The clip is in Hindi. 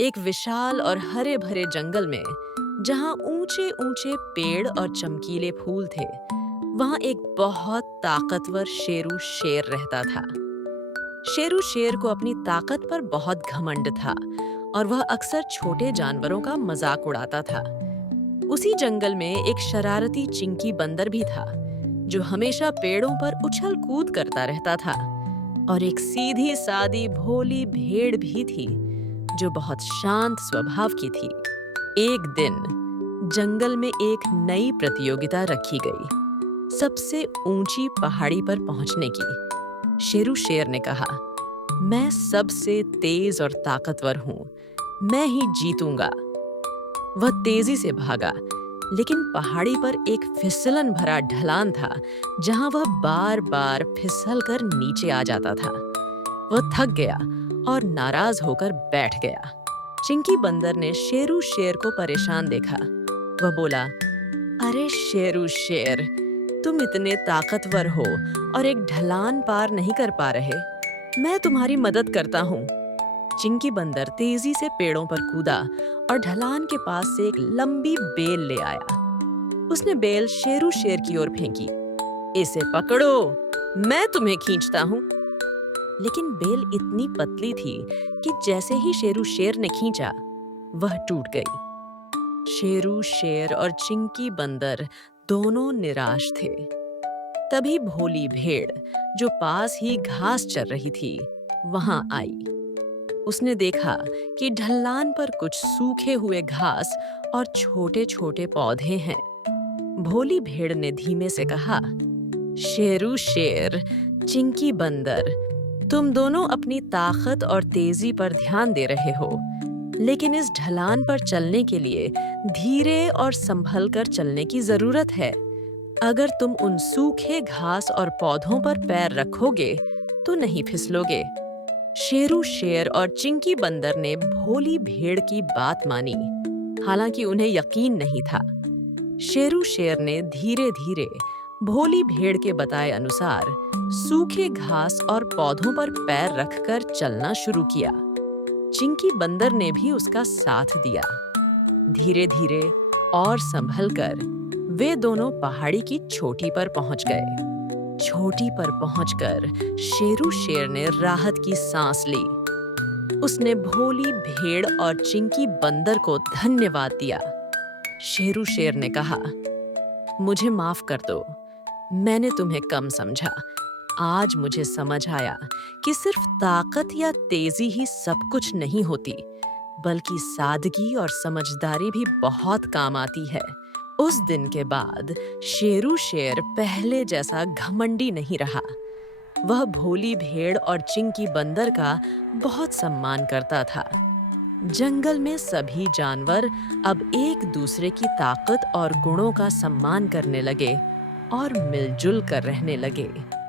एक विशाल और हरे भरे जंगल में जहां ऊंचे ऊंचे पेड़ और चमकीले फूल थे, वहां एक बहुत ताकतवर शेरू शेर रहता था। शेरू शेर को अपनी ताकत पर बहुत घमंड था और वह अक्सर छोटे जानवरों का मजाक उड़ाता था। उसी जंगल में एक शरारती चिंकी बंदर भी था, जो हमेशा पेड़ों पर उछल कूद करता रहता था। और एक सीधी सादी भोली भेड़ भी थी, जो बहुत शांत स्वभाव की थी। एक दिन जंगल में एक नई प्रतियोगिता रखी गई, सबसे ऊंची पहाड़ी पर पहुंचने की। शेरू शेर ने कहा, मैं सबसे तेज और ताकतवर हूं, मैं ही जीतूंगा। वह तेजी से भागा, लेकिन पहाड़ी पर एक फिसलन भरा ढलान था, जहां वह बार बार फिसल कर नीचे आ जाता था। वह थक गया और नाराज होकर बैठ गया। चिंकी बंदर ने शेरू शेर को परेशान देखा। वह बोला, अरे शेरू शेर, तुम इतने ताकतवर हो और एक ढलान पार नहीं कर पा रहे। मैं तुम्हारी मदद करता हूँ। चिंकी बंदर तेजी से पेड़ों पर कूदा और ढलान के पास से एक लंबी बेल ले आया। उसने बेल शेरू शेर की ओर फेंकी। इसे पकड़ो, मैं तुम्हें खींचता हूँ। लेकिन बेल इतनी पतली थी कि जैसे ही शेरू शेर ने खींचा, वह टूट गई। शेरू शेर और चिंकी बंदर दोनों निराश थे। तभी भोली भेड़, जो पास ही घास चर रही थी, वहां आई। उसने देखा कि ढलान पर कुछ सूखे हुए घास और छोटे-छोटे पौधे हैं। भोली भेड़ ने धीमे से कहा, शेरू शेर, चिंकी बंदर, तुम दोनों अपनी ताकत और तेजी पर ध्यान दे रहे हो, लेकिन इस ढलान पर चलने के लिए धीरे और संभल कर चलने की जरूरत है। अगर तुम उन सूखे घास और पौधों पर पैर रखोगे तो नहीं फिसलोगे। शेरू शेर और चिंकी बंदर ने भोली भेड़ की बात मानी, हालांकि उन्हें यकीन नहीं था। शेरू शेर ने धीरे धीरे भोली भेड़ के बताए अनुसार सूखे घास और पौधों पर पैर रखकर चलना शुरू किया। चिंकी बंदर ने भी उसका साथ दिया। धीरे धीरे और संभलकर वे दोनों पहाड़ी की चोटी पर पहुंच गए। चोटी पर पहुंचकर शेरू शेर ने राहत की सांस ली। उसने भोली भेड़ और चिंकी बंदर को धन्यवाद दिया। शेरू शेर ने कहा, मुझे माफ कर दो, मैंने तुम्हें कम समझा। आज मुझे समझ आया कि सिर्फ ताकत या तेजी ही सब कुछ नहीं होती, बल्कि सादगी और समझदारी भी बहुत काम आती है। उस दिन के बाद शेरू शेर पहले जैसा घमंडी नहीं रहा। वह भोली भेड़ और चिंकी बंदर का बहुत सम्मान करता था। जंगल में सभी जानवर अब एक दूसरे की ताकत और गुणों का सम्मान करने लगे और मिलजुल कर रहने लगे।